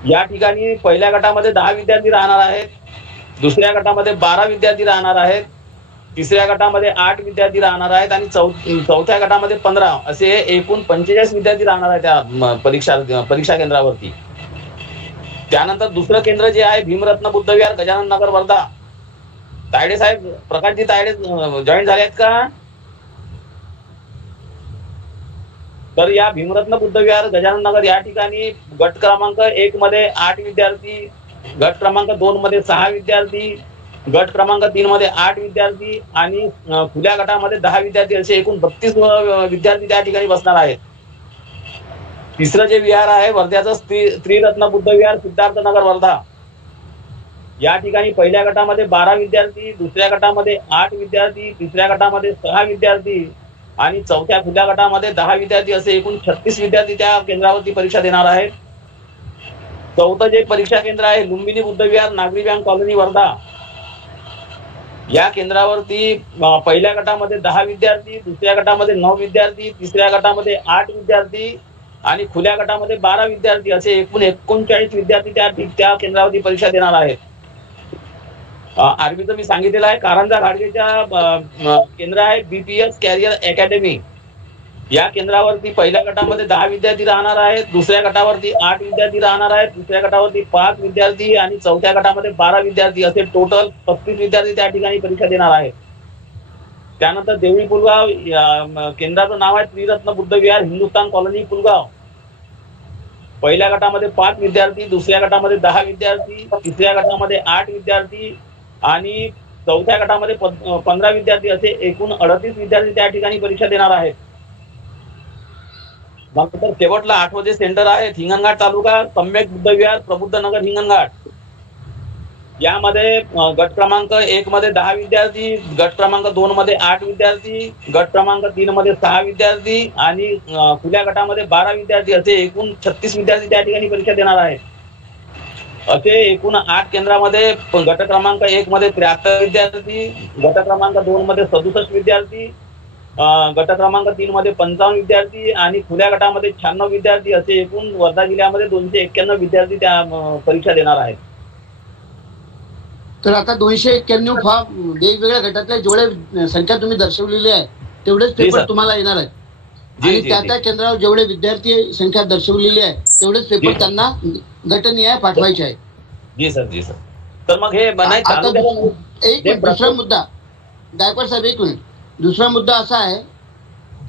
या ठिकाणी पहिल्या गटामध्ये 10 विद्यार्थी राहणार आहेत, दुसऱ्या गटामध्ये 12 विद्यार्थी राहणार आहेत, तिसऱ्या गटामध्ये 8 विद्यार्थी राहणार आहेत आणि चौथ्या गटामध्ये 15 असे एकूण 45 विद्यार्थी राहणार आहेत त्या परीक्षा केंद्रावरती. त्यानंतर दुसरं केंद्र जे आहे भीमरत्न बुद्धविहार गजानन नगर वर्धा. तायडे साहेब, प्रकाशजी तायडे जॉईन झाले आहेत का? तर या भीमरत्न बुद्धविहार गजानन नगर या ठिकाणी गट क्रमांक 1 मध्ये 8 विद्यार्थी, गट क्रमांक 2 मध्ये 6 विद्यार्थी, गट क्रमांक 3 मध्ये 8 विद्यार्थी आणि खुल्या गटामध्ये 10 विद्यार्थी असे एकूण 32 विद्यार्थी त्या ठिकाणी बसणार आहेत. तिसरं जे विहार आहे वर्ध्याचं त्रिरत्न बुद्धविहार सिद्धार्थनगर वर्धा. या ठिकाणी पहिल्या गटामध्ये 12 विद्यार्थी, दुसऱ्या गटामध्ये 8 विद्यार्थी, तिसऱ्या गटामध्ये 6 विद्यार्थी आणि चौथ्या खुल्या गटामध्ये 10 विद्यार्थी असे एकूण 36 विद्यार्थी त्या केंद्रावरती परीक्षा देणार आहेत. चौथं जे परीक्षा केंद्र आहे लुंबिनी बुद्धविहार नागरी बँक कॉलनी वर्धा. या केंद्रावरती पहिल्या गटामध्ये 10 विद्यार्थी, दुसऱ्या गटामध्ये 9 विद्यार्थी, तिसऱ्या गटामध्ये 8 विद्यार्थी आणि खुल्या गटामध्ये 12 विद्यार्थी असे एकूण 39 विद्यार्थी त्या केंद्रावरती परीक्षा देणार आहेत. आर्मीचं मी सांगितलेलं आहे. कारंजा घाडगेच्या केंद्र आहे BPS कॅरियर अकॅडमी. या केंद्रावरती पहिल्या गटामध्ये 10 विद्यार्थी राहणार आहेत, दुसऱ्या गटावरती 8 विद्यार्थी राहणार आहेत, तिसऱ्या गटावरती 5 विद्यार्थी आणि चौथ्या गटामध्ये 12 विद्यार्थी असे टोटल 35 विद्यार्थी त्या ठिकाणी परीक्षा देणार आहेत. त्यानंतर देवळी पुलगाव केंद्राचं नाव आहे त्रिरत्न बुद्धविहार हिंदुस्थान कॉलनी पुलगाव. पहिल्या गटामध्ये 5 विद्यार्थी, दुसऱ्या गटामध्ये 10 विद्यार्थी, तिसऱ्या गटामध्ये 8 विद्यार्थी आणि चौथ्या गटामध्ये 15 विद्यार्थी असे एकूण 38 विद्यार्थी त्या ठिकाणी परीक्षा देणार आहेत. नंतर शेवटला 8वं जे सेंटर आहे हिंगणघाट तालुका सम्यक बुद्धविहार प्रबुद्धनगर हिंगणघाट. यामध्ये गट क्रमांक 1 मध्ये 10 विद्यार्थी, गट क्रमांक 2 मध्ये 8 विद्यार्थी, गट क्रमांक 3 मध्ये 6 विद्यार्थी आणि खुल्या गटामध्ये 12 विद्यार्थी असे एकूण 36 विद्यार्थी त्या ठिकाणी परीक्षा देणार आहेत. असे एकूण 8 केंद्रामध्ये गट क्रमांक 1 मध्ये 73 विद्यार्थी, गट क्रमांक 2 मध्ये 67 विद्यार्थी, गट क्रमांक 3 मध्ये 55 विद्यार्थी आणि खुल्या गटामध्ये 96 विद्यार्थी असे एकूण वर्धा जिल्ह्यामध्ये 291 विद्यार्थी त्या परीक्षा देणार आहेत. तर आता 291 वेगवेगळ्या गटातल्या जेवढे संख्या तुम्ही दर्शवलेली आहे तेवढेच पेपर तुम्हाला येणार आहेत आणि त्या केंद्रावर जेवढे विद्यार्थी संख्या दर्शवलेली आहे तेवढेच पेपर त्यांना गटनिहाय पाठवायचे आहे. जी सर, जी सर. तर मग हे एक दुसरा मुद्दा गायकवाड साहेब, एक मिनिट. दुसरा मुद्दा असा आहे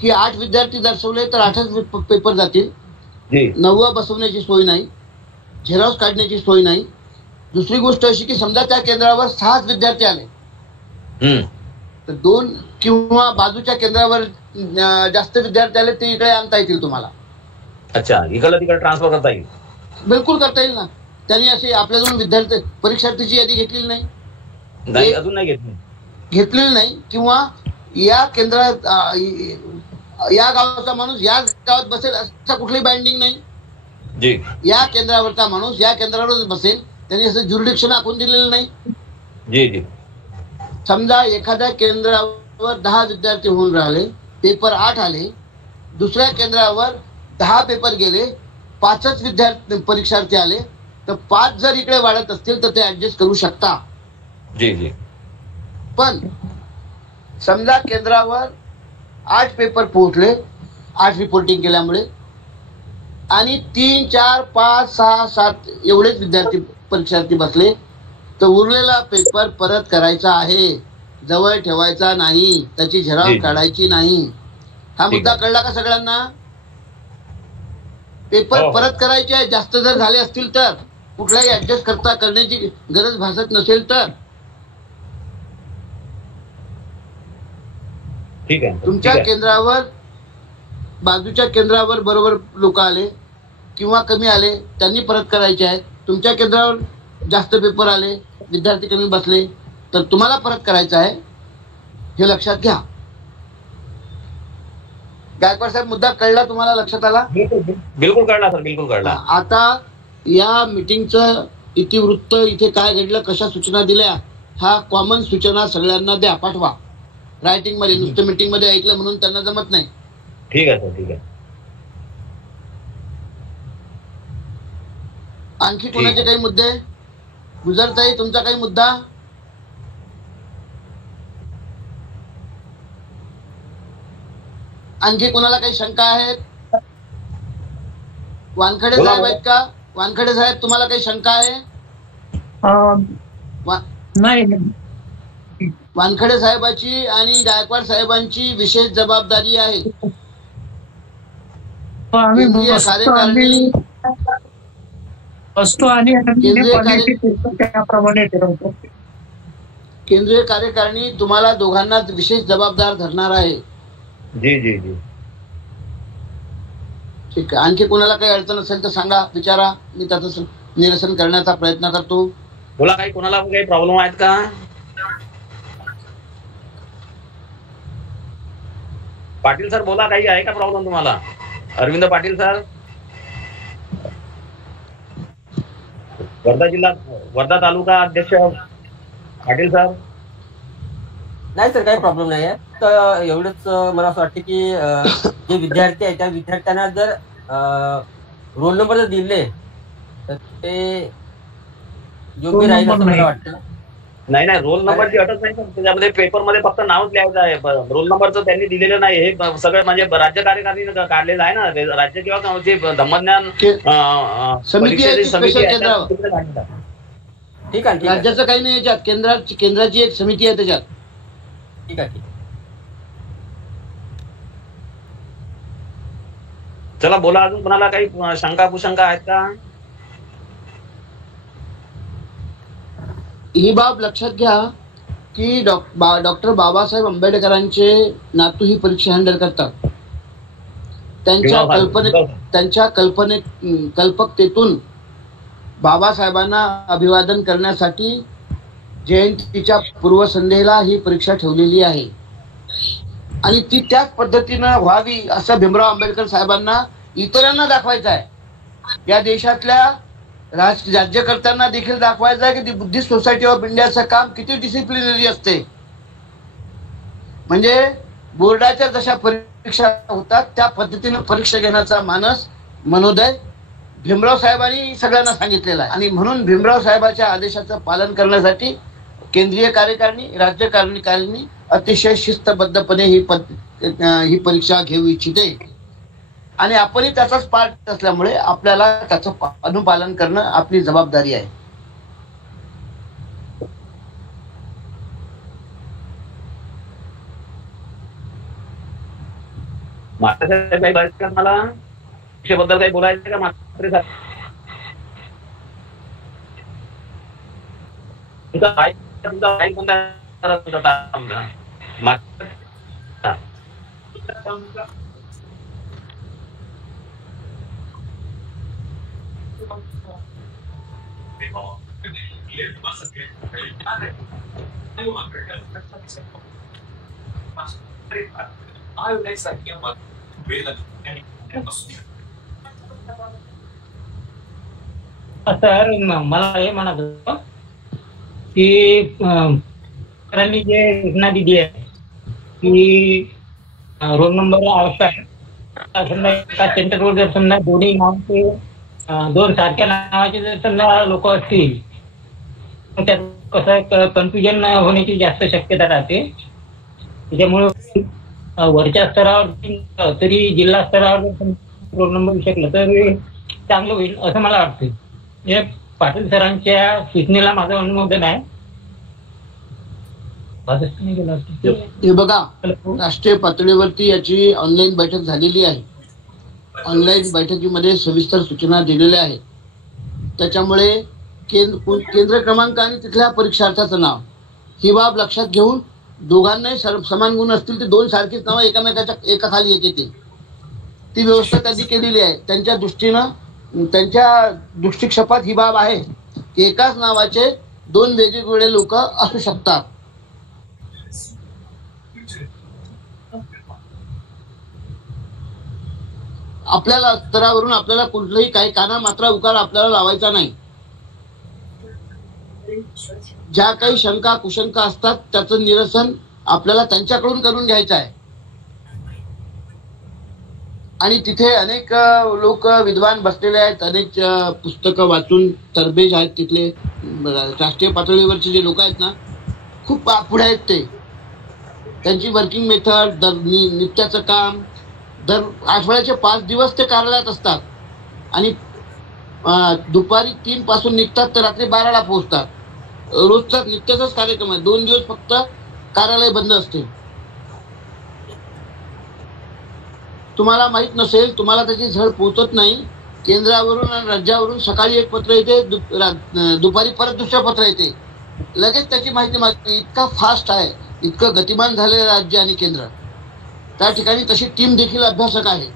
की 8 विद्यार्थी दर्शवले तर 8च पेपर जातील. 9वा बसवण्याची सोय नाही, झेरॉक्स काढण्याची सोय नाही. दुसरी गोष्ट अशी की समजा त्या केंद्रावर 6 विद्यार्थी आले तर 2 किंवा बाजूच्या केंद्रावर जास्त विद्यार्थी आले ते इकडे आणता येतील तुम्हाला. अच्छा, इकडलं तिकडे ट्रान्सफर करता येईल? बिलकुल करता येईल ना. त्यांनी अशी आपल्याजवळ विद्यार्थी परीक्षार्थीची यादी घेतलेली नाही, अजून नाही घेतलेली नाही किंवा या केंद्रात या गावाचा माणूस या गावात बसेल असा कुठली बाइंडिंग नाही. या केंद्रावरचा माणूस या केंद्रावरच बसेल, त्यांनी असं ज्युरिडिक्शन आखून दिलेलं नाही. समजा एखाद्या केंद्रावर 10 विद्यार्थी होऊन राहिले, पेपर 8 आले, दुसऱ्या केंद्रावर 10 पेपर गेले, 5च विद्यार्थी परीक्षार्थी आले तर 5 जर इकडे वाढत असतील तर ते ऍडजस्ट करू शकता. पण समजा केंद्रावर 8 पेपर पोहोचले 8 रिपोर्टिंग केल्यामुळे आणि 3, 4, 5, 6, 7 एवढेच विद्यार्थी परीक्षार्थी बसले तर उरलेला पेपर परत करायचा आहे, जवळ ठेवायचा नाही, त्याची झेरॉक्स काढायची नाही. हा मुद्दा कळला का सगळ्यांना? पेपर परत करायचे आहे. जास्त जर झाले असतील तर, कुठलाही ऍडजस्ट करण्याची गरज भासत नसेल तर. ठीक आहे. तुमच्या केंद्रावर बाजूच्या केंद्रावर बरोबर लोक आले किंवा कमी आले त्यांनी परत करायचे आहे. तुमच्या केंद्रावर जास्त पेपर आले, विद्यार्थी कमी बसले तर तुम्हाला परत करायचं आहे, हे लक्षात घ्या. गायकवाड साहेब मुद्दा कळला तुम्हाला, लक्षात आला? बिलकुल कळला सर, बिलकुल कळला. आता या मीटिंगचं इतिवृत्त, इथे काय घडलं, कशा सूचना दिल्या, हा कॉमन सूचना सगळ्यांना द्या, पाठवा रायटिंग मध्ये. नुसतं मीटिंग मध्ये ऐकलं म्हणून त्यांना जमत नाही. ठीक आहे सर, ठीक आहे. आणखी कोणाचे काही मुद्दे? गुजरताई, तुमचा काही मुद्दा? आणखी कोणाला काही शंका आहेत? वानखडे साहेब आहेत का? वानखडे साहेब, तुम्हाला काही शंका आहे? नाही. वानखडे साहेबांची आणि गायकवाड साहेबांची विशेष जबाबदारी आहे. केंद्रीय कार्यकारिणी असतो आणि त्याप्रमाणे ठरवतो. केंद्रीय कार्यकारिणी तुम्हाला दोघांना विशेष जबाबदार धरणार आहे. जी जी जी. ठीक आहे. आणखी कोणाला काही अडचण असेल तर सांगा, विचारा, मी त्याचं निरसन करण्याचा प्रयत्न करतो. बोला, काही कोणाला काही प्रॉब्लेम आहेत का? पाटील सर बोला, काही आहे का प्रॉब्लेम तुम्हाला? अरविंद पाटील सर, वर्धा जिल्हा, वर्धा तालुका अध्यक्ष पाटील सर. नाही सर, काही प्रॉब्लेम नाही आहे. तर एवढंच मला असं वाटतं की जे विद्यार्थी आहेत त्या विद्यार्थ्यांना जर रोल नंबर जर दिले तर ते योग्य राहील असं मला वाटतं. नाही नाही, रोल नंबरची अटच नाही सर, त्याच्यामध्ये पेपरमध्ये फक्त नावच लिहायचं आहे. रोल नंबरचं त्यांनी दिलेलं नाही. हे सगळं म्हणजे राज्य कार्यकारिणीनं काढलेलं आहे ना, राज्य किंवा जे धम्मज्ञान समिती आहे, समिती आहे. ठीक आहे, राज्याचं काही नाही याच्यात, केंद्राची एक समिती आहे त्याच्यात. ठीक आहे. चला बोला, अजून कोणाला काही शंका कुशंका आहेत का? ही बाब लक्षात घ्या की डॉक्टर बाबासाहेब आंबेडकरांचे नातू ही परीक्षा हँडल करतात. त्यांच्या कल्पकतेतून बाबासाहेबांना अभिवादन करण्यासाठी जयंतीच्या पूर्वसंध्येला ही परीक्षा ठेवलेली आहे आणि ती त्याच पद्धतीनं व्हावी असं भीमराव आंबेडकर साहेबांना इतरांना दाखवायचं आहे. या देशातल्या राज्यकर्त्यांना देखील दाखवायचं आहे की ती बुद्धिस्ट सोसायटी ऑफ इंडियाचं काम किती डिसिप्लिनरी असते. म्हणजे बोर्डाच्या जशा परीक्षा होतात त्या पद्धतीनं परीक्षा घेण्याचा मनोदय भीमराव साहेबांनी सगळ्यांना सांगितलेला आहे आणि म्हणून भीमराव साहेबांच्या आदेशाचं पालन करण्यासाठी केंद्रीय कार्यकारिणी, राज्य कार्यकारिणी अतिशय शिस्तबद्धपणे ही परीक्षा घेऊ इच्छिते आणि आपणही त्याचाच पार्ट असल्यामुळे आपल्याला त्याचं अनुपालन करणं आपली जबाबदारी आहे. मला विषयाबद्दल काही बोलायचं का म्हात्रे साहेब? सर, मला हे म्हणत होतं की सरांनी जे सूचना दिली आहे की रोल नंबर आवश्यक आहे. समजा एका सेंटरवर जर समजा दोन्ही नावाचे दोन सारख्या नावाचे जर समजा लोक असतील तर त्यात कसं कन्फ्युजन होण्याची जास्त शक्यता राहते. त्याच्यामुळे वरच्या स्तरावर तरी जिल्हा स्तरावर रोल नंबर येऊ शकला तर चांगलं होईल असं मला वाटतं. हे पाटील सरांच्या सूचनेला माझं अनुमोदन आहे. हे बघा, राष्ट्रीय पातळीवरती याची ऑनलाईन बैठक झालेली आहे. ऑनलाईन बैठकीमध्ये सविस्तर सूचना दिलेल्या आहेत. त्याच्यामुळे केंद्र क्रमांक आणि तिथल्या परीक्षार्थाचं नाव ही बाब लक्षात घेऊन दोघांनाही समान गुण असतील ते दोन सारखीच नावं एकामेकाच्या एकाखाली येते ती व्यवस्था त्यांनी केलेली आहे. त्यांच्या दृष्टीनं त्यांच्या दृष्टिक्षेपात ही बाब आहे की एकाच नावाचे दोन वेगवेगळे लोक असू शकतात. आपल्याला स्तरावरून आपल्याला कुठलंही काही काना मात्रा उकार आपल्याला लावायचा नाही. ज्या काही शंका कुशंका असतात त्याचं निरसन आपल्याला त्यांच्याकडून करून घ्यायचं आहे. आणि तिथे अनेक लोक विद्वान बसलेले आहेत, अनेक पुस्तकं वाचून तरबेज आहेत. तिथले राष्ट्रीय पातळीवरचे जे लोक आहेत ना, खूप पुढे आहेत. ते त्यांची वर्किंग मेथड, नित्याचं काम, दर आठवड्याचे 5 दिवस ते कार्यालयात असतात आणि दुपारी 3 पासून निघतात तर रात्री 12ला पोहोचतात. रोजचा नित्याचाच कार्यक्रम आहे. 2 दिवस फक्त कार्यालय बंद असते. तुम्हाला माहित नसेल, तुम्हाला त्याची झड पोहोचत नाही. केंद्रावरून आणि राज्यावरून सकाळी एक पत्र येते, दुपारी परत दुसरं पत्र येते, लगेच त्याची माहिती मागते. इतका फास्ट आहे, इतकं गतिमान झालेलं राज्य आणि केंद्र. त्या ठिकाणी तशी टीम देखील अभ्यासक आहे.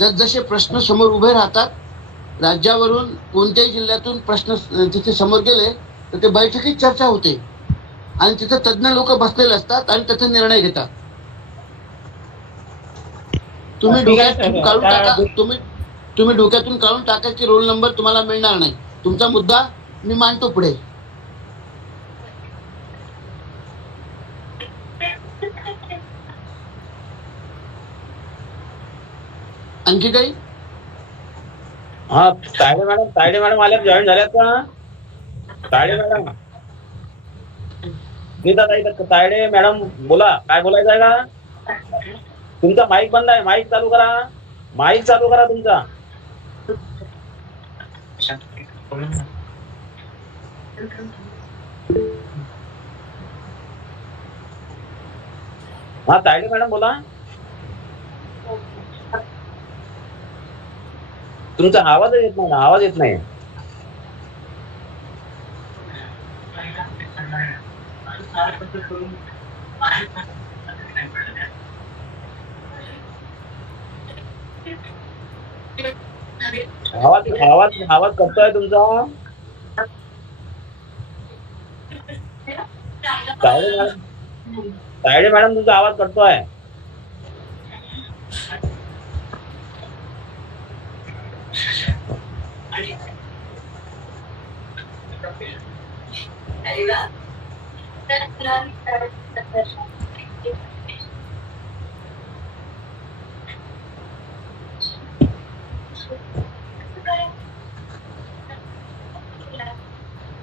जसजसे प्रश्न समोर उभे राहतात, राज्यावरून कोणत्याही जिल्ह्यातून प्रश्न तिथे समोर गेले तर ते बैठकीत चर्चा होते आणि तिथे तज्ज्ञ लोक बसलेले असतात आणि त्याचे निर्णय घेतात. तुम्ही डोक्यातून काढून टाका, तुम्ही डोक्यातून काढून टाका की रोल नंबर तुम्हाला मिळणार नाही. तुमचा मुद्दा मी मांडतो पुढे. आणखी काही? हा, तायडे मॅडम आल्या, जॉईन झाल्यात का? तायडे मॅडम, तायडे मॅडम बोला, काय बोलायचं आहे का? तुमचा माईक बंद आहे, माईक चालू करा, माईक चालू करा तुमचा. हा, तायडे मॅडम बोला. तुमचा आवाज येत नाही, आवाज येत नाही. आवाज करतोय तुमचा. तायडे मॅडम तुमचा आवाज करतोय.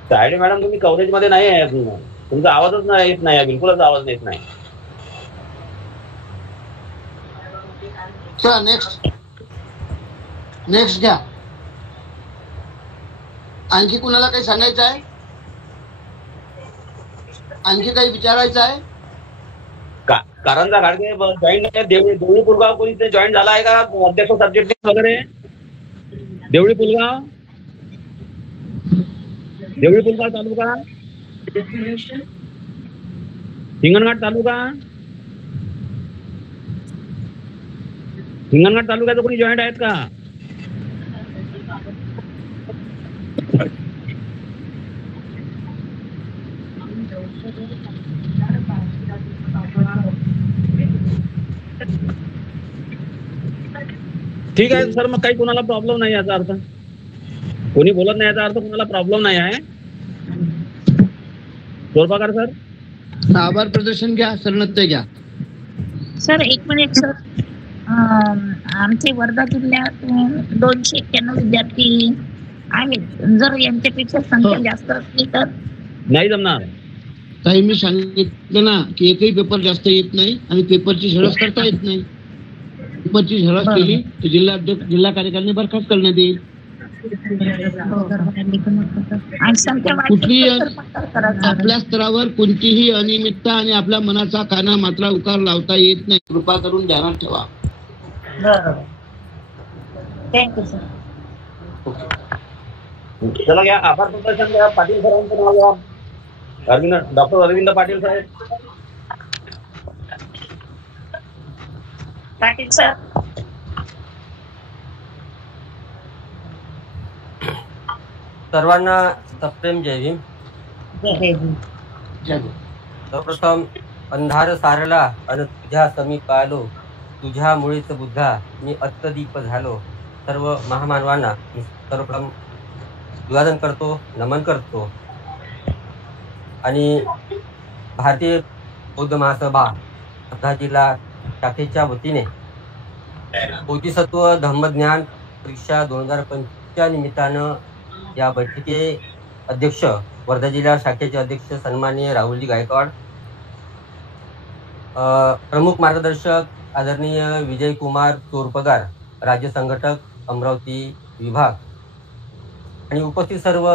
तायडे मॅडम तुम्ही कव्हरेज मध्ये नाही आहे, तुमचा आवाजच नाही येत नाही, बिलकुलच आवाज येत नाही. चला नेक्स्ट घ्या. आणखी कुणाला काही सांगायचं आहे? आणखी काही विचारायचं आहे? कारंजा घाडगे जॉईन आहे. देवळी पुलगाव कोणी जॉईन झाला आहे का अध्यक्ष सब्जेक्ट वगैरे? देवळी पुलगाव तालुका, हिंगणघाट तालुक्याचं कोणी जॉईंट आहेत का? ठीक आहे सर, मग काही कोणाला प्रॉब्लेम नाही याचा अर्थ, कोणी बोलत नाही याचा अर्थ कोणाला प्रॉब्लेम नाही आहे. तोरपाकर सर, आभार प्रदर्शन घ्या, सरणत्य घ्या. Sir 1 minute sir. आमचे वर्धा जिल्ह्यात 291 विद्यार्थी आहेत. जर यांच्यापेक्षा संख्या जास्त असली तर नाही जमणार. काही मी सांगितलं ना की एकही पेपर जास्त येत नाही आणि पेपरची झडप करता येत नाही. पेपरची झडप केली तर जिल्हा कार्यकारिणी बरखास्त करण्यात येईल. कुठलीही आपल्या स्तरावर कोणतीही अनियमितता आणि आपल्या मनाचा काना मात्रा उकार लावता येत नाही. कृपा करून ध्यानात ठेवा. Thank you sir. चला घ्या, आभार प्रदर्शन घ्या. पाटील सरांचं नाव घ्या. डॉक्टर अरविंद पाटील साहेब. पाटील सर. सर्वांना सप्रेम जय भीम. सर्वप्रथम अंधार सारला आणि तुझ्या समीप आलो, तुझ्यामुळेच बुद्धा मी अत्तदीप झालो. सर्व महामानवांना मी सर्वप्रथम अभिवादन करतो, नमन करतो. आणि भारतीय बौद्ध महासभा वर्धा जिल्हा शाखेच्या वतीने बोधिसत्व धम्मज्ञान परीक्षा 2025 निमित्तानं या बैठकीचे अध्यक्ष वर्धा जिल्हा शाखेचे अध्यक्ष सन्माननीय राहुलजी गायकवाड, प्रमुख मार्गदर्शक आदरणीय विजय कुमार तोरपगार, राज्य संघटक अमरावती विभाग, आणि उपस्थित सर्व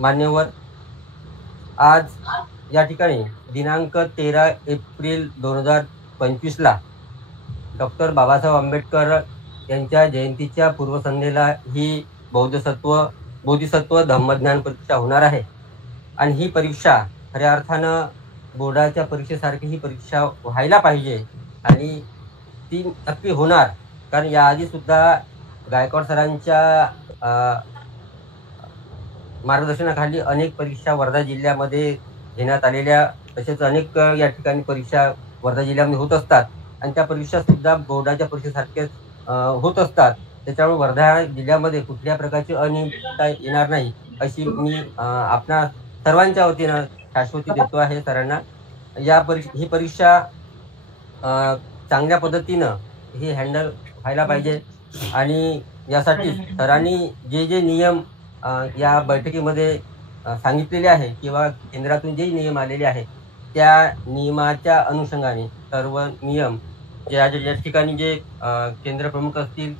मान्यवर, आज या ठिकाणी दिनांक 13 एप्रिल 2025 डॉक्टर बाबासाहेब आंबेडकर यांच्या जयंतीच्या पूर्वसंध्येला ही बोधिसत्व धम्मज्ञान परीक्षा होणार आहे. आणि ही परीक्षा खऱ्या अर्थानं बोर्डाच्या परीक्षेसारखी ही परीक्षा व्हायला पाहिजे आणि ती नक्की होणार. कारण याआधी सुद्धा गायकवाड सरांच्या मार्गदर्शनाखाली अनेक परीक्षा वर्धा जिल्ह्यामध्ये घेण्यात आलेल्या, तसेच अनेक या ठिकाणी परीक्षा वर्धा जिल्ह्यामध्ये होत असतात आणि त्या परीक्षा सुद्धा बोर्डाच्या परीक्षेसारखेच होत असतात. त्याच्यामुळे वर्धा जिल्ह्यामध्ये कुठल्या प्रकारची अनियमितता येणार नाही अशी मी आपणा सर्वांच्या वतीनं शाश्वती देतो आहे सरांना. ही परीक्षा चांगल्या पद्धतीनं ही हँडल व्हायला पाहिजे आणि यासाठी सरांनी जे नियम या बैठकीमध्ये सांगितलेले आहे किंवा केंद्रातून जे नियम आलेले आहेत त्या नियमाच्या अनुषंगाने सर्व नियम या ठिकाणी जे केंद्र प्रमुख असतील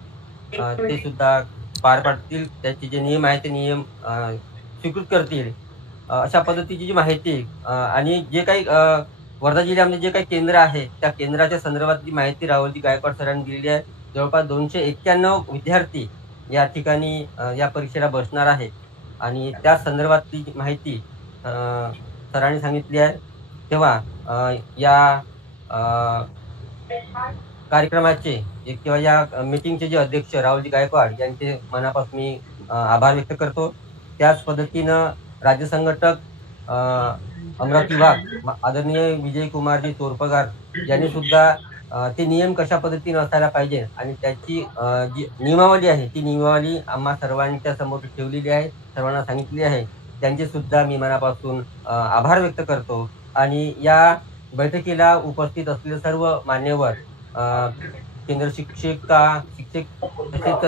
ते सुद्धा पार पाडतील, त्याचे जे नियम आहेत ते नियम स्वीकृत करतील अशा पद्धतीची जी माहिती आणि जे काही वर्धा जिल्ह्यामध्ये जे काही केंद्र आहे त्या केंद्राच्या संदर्भातली माहिती राहुलजी गायकवाड सरांनी दिलेली आहे. जवळपास 291 विद्यार्थी या ठिकाणी या परीक्षेला बसणार आहे आणि त्या संदर्भातली माहिती सरांनी सांगितली आहे. तेव्हा या कार्यक्रमाचे किंवा या मीटिंगचे जे अध्यक्ष राहुलजी गायकवाड यांचे मनापासून मी आभार व्यक्त करतो. त्याच पद्धतीनं राज्य संघटक अमरावती विभाग आदरणीय विजय कुमारजी तोरपगार यांनी सुद्धा ते नियम कशा पद्धतीने असायला पाहिजे आणि त्याची जी नियमावली आहे ती नियमावली आम्हा सर्वांच्या समोर ठेवलेली आहे, सर्वांना सांगितली आहे. त्यांचे सुद्धा मी मनापासून आभार व्यक्त करतो. आणि या बैठकीला उपस्थित असलेले सर्व मान्यवर, केंद्र शिक्षक तसेच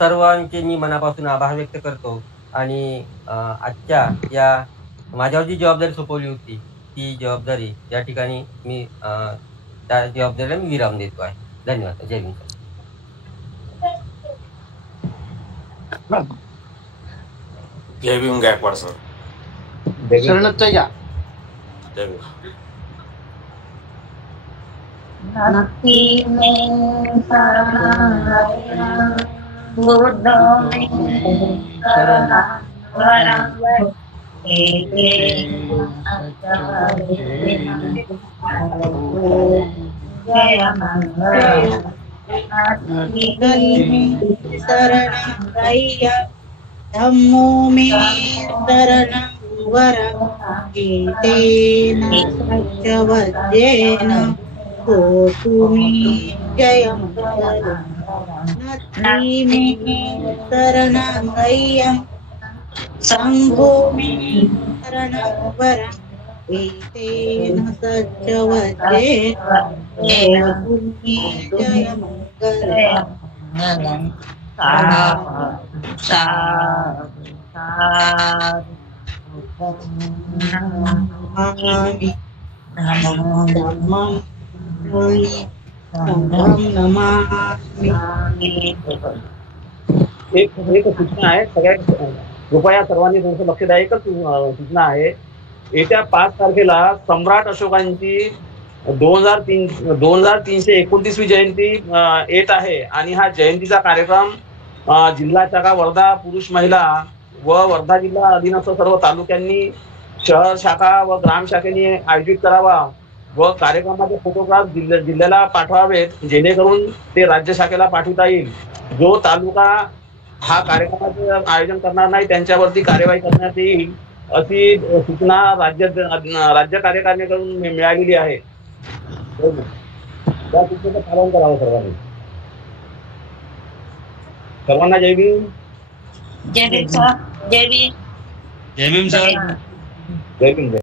सर्वांचे मी मनापासून आभार व्यक्त करतो. आणि आजच्या या माझ्यावर जी जबाबदारी सोपवली होती ती जबाबदारी या ठिकाणी मी त्या जबाबदारीला मी विराम देतो आहे. धन्यवाद. जय हिंद. जय भीम गायकवाड सर. शरणच या. जय भीम. नक्की में शरण बुद्ध में शरण जय मंगल शरणं गय्या धम्मो मे शरणं वरं गीतेन सत्यवद्येन होतुमि जयं नत्थि मे शरणं गय्या संघो मे शरणं वरं गीतेन सत्यवद्येन होतुमि जयं नमामि धम्मं एक सूचना आहे सगळ्या कृपया सर्वांनी थोडंसं लक्ष द्या. एकच सूचना आहे. येत्या 5 तारखेला सम्राट अशोकांची 2329वी जयंती येत आहे आणि हा जयंतीचा कार्यक्रम जिल्हा शाखा वर्धा पुरुष महिला व वर्धा जिल्हा अधीनस्थ सर्व तालुक्यांनी शहर शाखा व ग्राम शाखेने आयोजित करावा व कार्यक्रमाचे फोटोग्राफ जिल्ह्याला पाठवावेत जेणेकरून ते राज्य शाखेला पाठवता येईल. जो तालुका हा कार्यक्रमाचे आयोजन करणार नाही त्यांच्यावरती कार्यवाही करण्यात येईल अशी सूचना राज्य कार्यकारिणीकडून मिळालेली आहे. त्या सूचनेचं पालन करावं सर्वांनी. सर्वांना जय भीम. जय भीम सर. जय भीम. जय भीम सर. जय भीम.